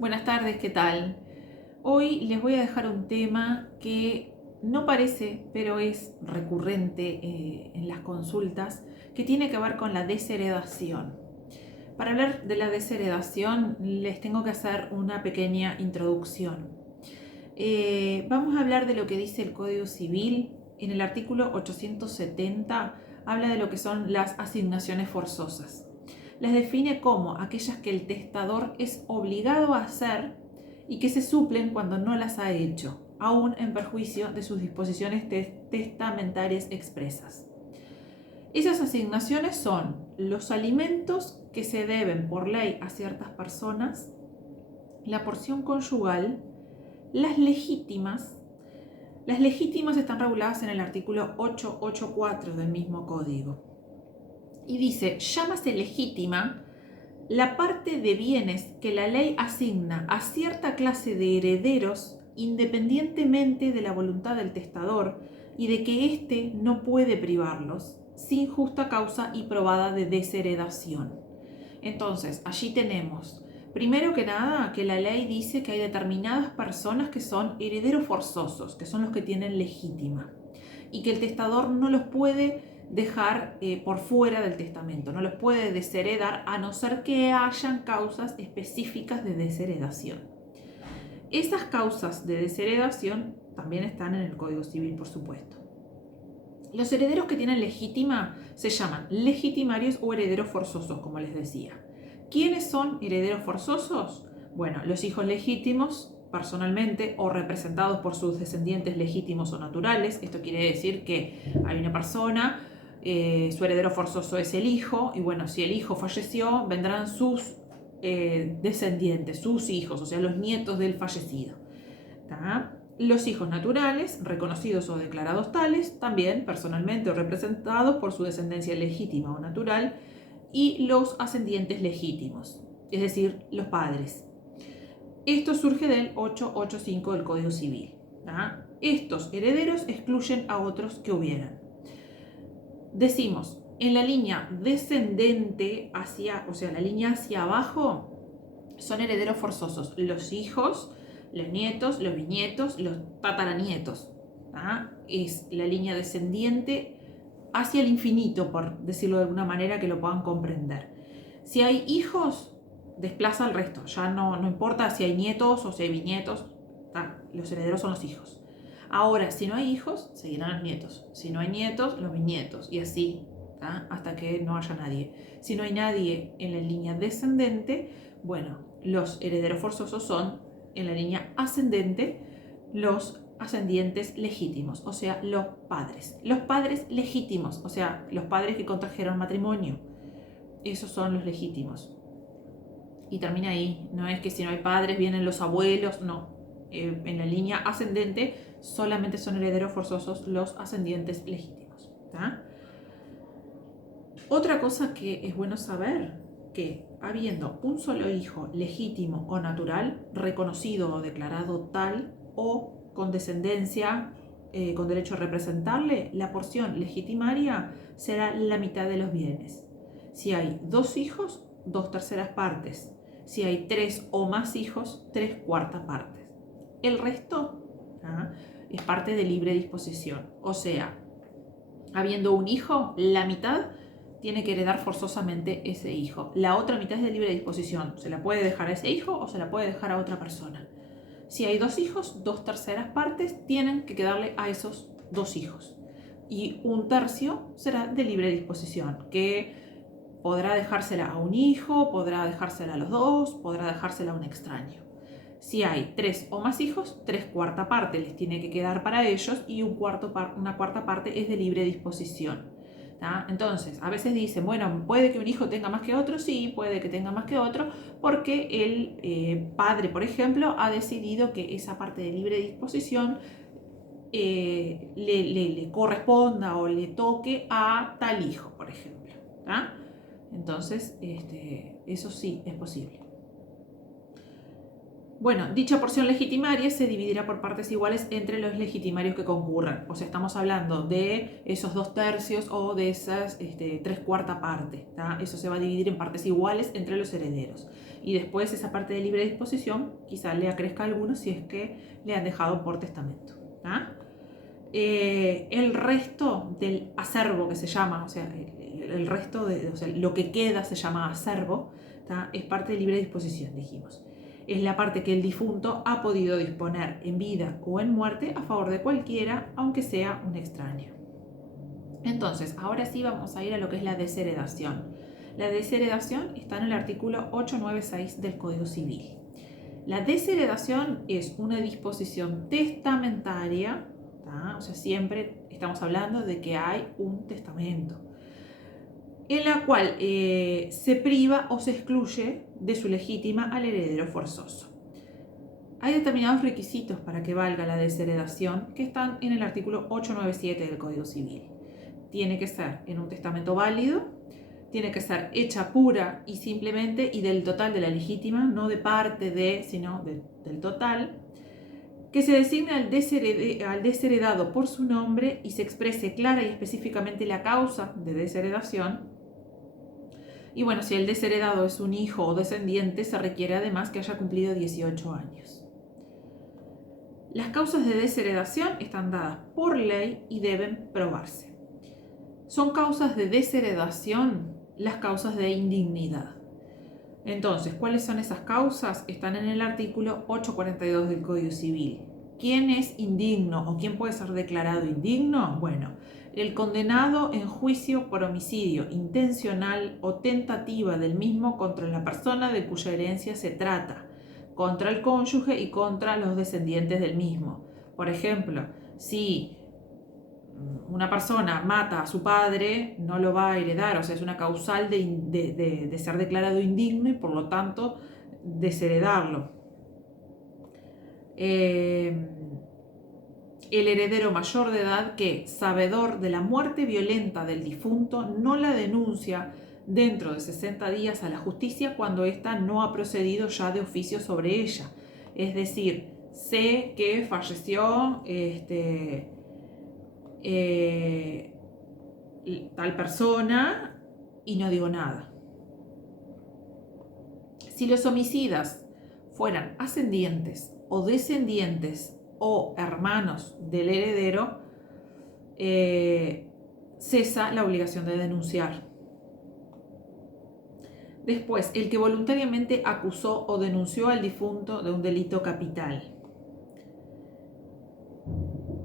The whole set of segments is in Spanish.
Buenas tardes, ¿qué tal? Hoy les voy a dejar un tema que no parece, pero es recurrente en las consultas, que tiene que ver con la desheredación. Para hablar de la desheredación, les tengo que hacer una pequeña introducción. Vamos a hablar de lo que dice el Código Civil. En el artículo 870 habla de lo que son las asignaciones forzosas. Las define como aquellas que el testador es obligado a hacer y que se suplen cuando no las ha hecho, aún en perjuicio de sus disposiciones testamentarias expresas. Esas asignaciones son los alimentos que se deben por ley a ciertas personas, la porción conyugal, las legítimas. Las legítimas están reguladas en el artículo 884 del mismo código. Y dice, llámase legítima la parte de bienes que la ley asigna a cierta clase de herederos independientemente de la voluntad del testador y de que éste no puede privarlos, sin justa causa y probada de desheredación. Entonces, allí tenemos, primero que nada, que la ley dice que hay determinadas personas que son herederos forzosos, que son los que tienen legítima, y que el testador no los puede dejar por fuera del testamento, no los puede desheredar a no ser que hayan causas específicas de desheredación. Esas causas de desheredación también están en el Código Civil, por supuesto. Los herederos que tienen legítima se llaman legitimarios o herederos forzosos, como les decía. ¿Quiénes son herederos forzosos? Bueno, los hijos legítimos, personalmente, o representados por sus descendientes legítimos o naturales. Esto quiere decir que hay una persona, su heredero forzoso es el hijo, y bueno, si el hijo falleció, vendrán sus descendientes, sus hijos, o sea, los nietos del fallecido. ¿Tá? Los hijos naturales, reconocidos o declarados tales, también personalmente o representados por su descendencia legítima o natural, y los ascendientes legítimos, es decir, los padres. Esto surge del 885 del Código Civil. ¿Tá? Estos herederos excluyen a otros que hubieran. Decimos, en la línea descendente hacia, o sea, la línea hacia abajo, son herederos forzosos los hijos, los nietos, los bisnietos, los tataranietos. ¿Tá? Es la línea descendiente hacia el infinito, por decirlo de alguna manera que lo puedan comprender. Si hay hijos, desplaza al resto. Ya no importa si hay nietos o si hay bisnietos, ¿tá? Los herederos son los hijos. Ahora, si no hay hijos, seguirán los nietos. Si no hay nietos, los bisnietos. Y así, ¿tá? Hasta que no haya nadie. Si no hay nadie en la línea descendente, bueno, los herederos forzosos son en la línea ascendente los ascendientes legítimos, o sea, los padres. Los padres legítimos, o sea, los padres que contrajeron matrimonio. Esos son los legítimos. Y termina ahí. No es que si no hay padres vienen los abuelos, no. En la línea ascendente solamente son herederos forzosos los ascendientes legítimos. ¿Tá? Otra cosa que es bueno saber, que habiendo un solo hijo legítimo o natural, reconocido o declarado tal, o con descendencia, con derecho a representarle, la porción legitimaria será la mitad de los bienes. Si hay dos hijos, 2/3 partes. Si hay 3 o más hijos, 3/4 partes. El resto es parte de libre disposición. O sea, habiendo un hijo, la mitad tiene que heredar forzosamente ese hijo. La otra mitad es de libre disposición. Se la puede dejar a ese hijo o se la puede dejar a otra persona. Si hay dos hijos, 2/3 partes tienen que quedarle a esos dos hijos. Y 1/3 será de libre disposición, que podrá dejársela a un hijo, podrá dejársela a los dos, podrá dejársela a un extraño. Si hay 3 o más hijos, 3/4 parte les tiene que quedar para ellos y una cuarta parte es de libre disposición. ¿Tá? Entonces, a veces dicen, bueno, puede que un hijo tenga más que otro, sí, puede que tenga más que otro, porque el padre, por ejemplo, ha decidido que esa parte de libre disposición le corresponda o le toque a tal hijo, por ejemplo. ¿Tá? Entonces, eso sí es posible. Bueno, dicha porción legitimaria se dividirá por partes iguales entre los legitimarios que concurran. O sea, estamos hablando de esos 2/3 o de esas 3/4 partes. Eso se va a dividir en partes iguales entre los herederos. Y después esa parte de libre disposición quizá le acrezca a algunos si es que le han dejado por testamento. El resto del acervo que se llama, o sea, el resto de lo que queda se llama acervo, es parte de libre disposición, dijimos. Es la parte que el difunto ha podido disponer en vida o en muerte a favor de cualquiera, aunque sea un extraño. Entonces, ahora sí vamos a ir a lo que es la desheredación. La desheredación está en el artículo 896 del Código Civil. La desheredación es una disposición testamentaria, o sea, siempre estamos hablando de que hay un testamento, en la cual se priva o se excluye de su legítima al heredero forzoso. Hay determinados requisitos para que valga la desheredación que están en el artículo 897 del Código Civil. Tiene que ser en un testamento válido, tiene que ser hecha pura y simplemente y del total de la legítima, no de parte de, sino del total, que se designe al desheredado por su nombre y se exprese clara y específicamente la causa de desheredación. Y bueno, si el desheredado es un hijo o descendiente, se requiere además que haya cumplido 18 años. Las causas de desheredación están dadas por ley y deben probarse. Son causas de desheredación las causas de indignidad. Entonces, ¿cuáles son esas causas? Están en el artículo 842 del Código Civil. ¿Quién es indigno o quién puede ser declarado indigno? Bueno, el condenado en juicio por homicidio intencional o tentativa del mismo contra la persona de cuya herencia se trata, contra el cónyuge y contra los descendientes del mismo. Por ejemplo, si una persona mata a su padre, no lo va a heredar, o sea, es una causal de ser declarado indigno y por lo tanto desheredarlo. El heredero mayor de edad que, sabedor de la muerte violenta del difunto, no la denuncia dentro de 60 días a la justicia cuando ésta no ha procedido ya de oficio sobre ella. Es decir, sé que falleció tal persona y no digo nada. Si los homicidas fueran ascendientes o descendientes o hermanos del heredero, cesa la obligación de denunciar. Después, el que voluntariamente acusó o denunció al difunto de un delito capital.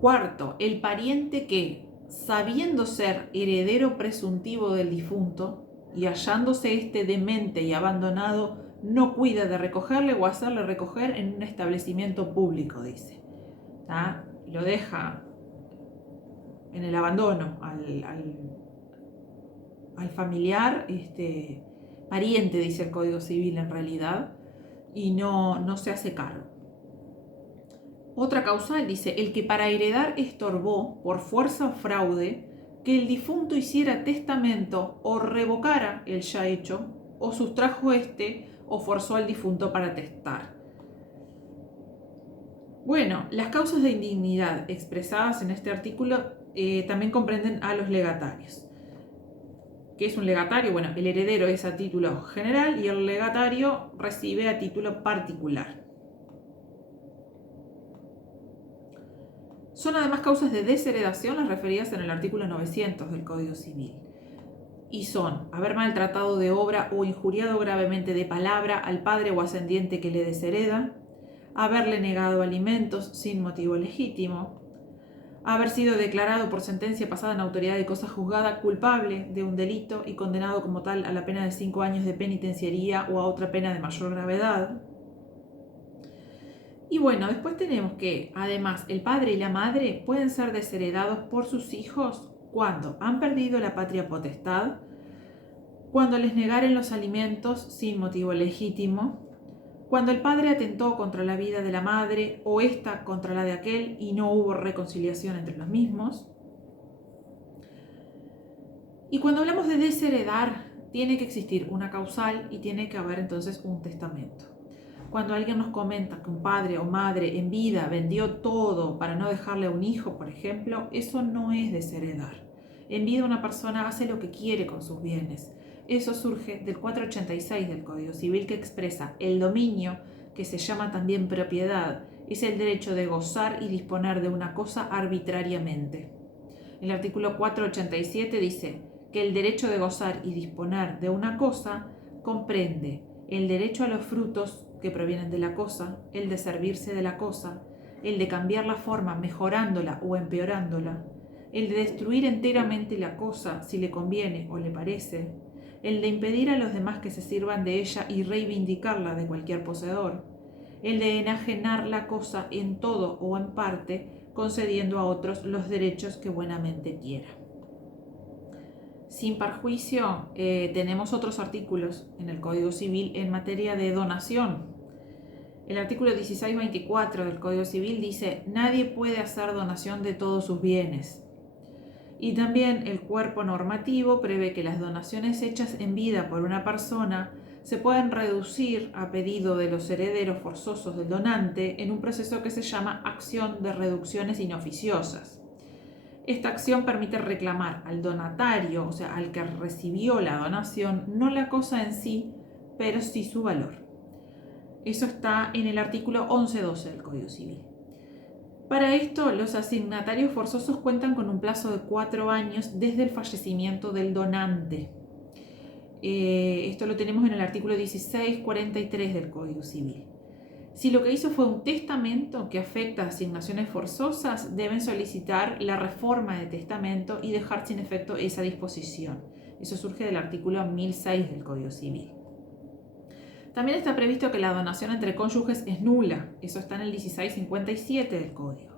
Cuarto, el pariente que, sabiendo ser heredero presuntivo del difunto y hallándose este demente y abandonado, no cuida de recogerle o hacerle recoger en un establecimiento público, dice. Lo deja en el abandono al familiar, pariente, dice el Código Civil en realidad, y no se hace cargo. Otra causal dice, el que para heredar estorbó, por fuerza o fraude, que el difunto hiciera testamento o revocara el ya hecho, o sustrajo o forzó al difunto para testar. Bueno, las causas de indignidad expresadas en este artículo también comprenden a los legatarios. ¿Qué es un legatario? Bueno, el heredero es a título general y el legatario recibe a título particular. Son además causas de desheredación las referidas en el artículo 900 del Código Civil. Y son haber maltratado de obra o injuriado gravemente de palabra al padre o ascendiente que le deshereda, haberle negado alimentos sin motivo legítimo, haber sido declarado por sentencia pasada en autoridad de cosa juzgada culpable de un delito y condenado como tal a la pena de 5 años de penitenciaría o a otra pena de mayor gravedad. Y bueno, después tenemos que, además, el padre y la madre pueden ser desheredados por sus hijos cuando han perdido la patria potestad, cuando les negaren los alimentos sin motivo legítimo, cuando el padre atentó contra la vida de la madre o ésta contra la de aquel y no hubo reconciliación entre los mismos. Y cuando hablamos de desheredar, tiene que existir una causal y tiene que haber entonces un testamento. Cuando alguien nos comenta que un padre o madre en vida vendió todo para no dejarle a un hijo, por ejemplo, eso no es desheredar. En vida una persona hace lo que quiere con sus bienes. Eso surge del 486 del Código Civil, que expresa el dominio, que se llama también propiedad, es el derecho de gozar y disponer de una cosa arbitrariamente. El artículo 487 dice que el derecho de gozar y disponer de una cosa comprende el derecho a los frutos que provienen de la cosa, el de servirse de la cosa, el de cambiar la forma mejorándola o empeorándola, el de destruir enteramente la cosa si le conviene o le parece, el de impedir a los demás que se sirvan de ella y reivindicarla de cualquier poseedor, el de enajenar la cosa en todo o en parte, concediendo a otros los derechos que buenamente quiera. Sin perjuicio, tenemos otros artículos en el Código Civil en materia de donación. El artículo 1624 del Código Civil dice: nadie puede hacer donación de todos sus bienes. Y también el cuerpo normativo prevé que las donaciones hechas en vida por una persona se pueden reducir a pedido de los herederos forzosos del donante en un proceso que se llama acción de reducciones inoficiosas. Esta acción permite reclamar al donatario, o sea, al que recibió la donación, no la cosa en sí, pero sí su valor. Eso está en el artículo 1112 del Código Civil. Para esto, los asignatarios forzosos cuentan con un plazo de 4 años desde el fallecimiento del donante. Esto lo tenemos en el artículo 1643 del Código Civil. Si lo que hizo fue un testamento que afecta a asignaciones forzosas, deben solicitar la reforma de testamento y dejar sin efecto esa disposición. Eso surge del artículo 1006 del Código Civil. También está previsto que la donación entre cónyuges es nula. Eso está en el 1657 del Código.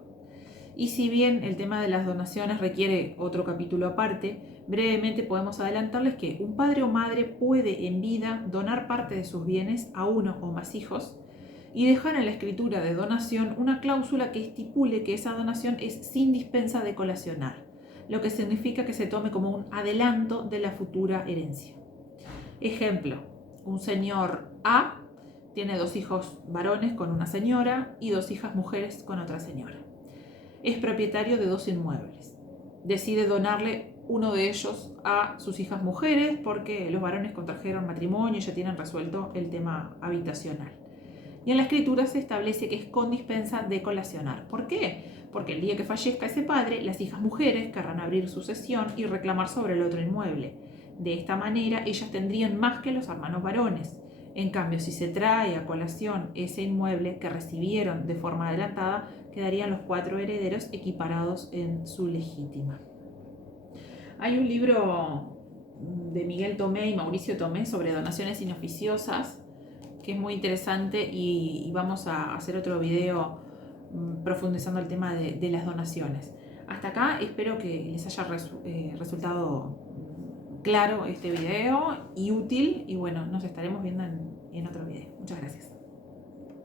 Y si bien el tema de las donaciones requiere otro capítulo aparte, brevemente podemos adelantarles que un padre o madre puede en vida donar parte de sus bienes a uno o más hijos y dejar en la escritura de donación una cláusula que estipule que esa donación es sin dispensa de colacionar, lo que significa que se tome como un adelanto de la futura herencia. Ejemplo: un señor A tiene 2 hijos varones con una señora y 2 hijas mujeres con otra señora. Es propietario de 2 inmuebles. Decide donarle uno de ellos a sus hijas mujeres porque los varones contrajeron matrimonio y ya tienen resuelto el tema habitacional. Y en la escritura se establece que es con dispensa de colacionar. ¿Por qué? Porque el día que fallezca ese padre, las hijas mujeres querrán abrir sucesión y reclamar sobre el otro inmueble. De esta manera, ellas tendrían más que los hermanos varones. En cambio, si se trae a colación ese inmueble que recibieron de forma adelantada, quedarían los 4 herederos equiparados en su legítima. Hay un libro de Miguel Tomé y Mauricio Tomé sobre donaciones inoficiosas que es muy interesante y vamos a hacer otro video profundizando el tema de las donaciones. Hasta acá espero que les haya resultado claro este video y útil, y bueno, nos estaremos viendo en otro video. Muchas gracias.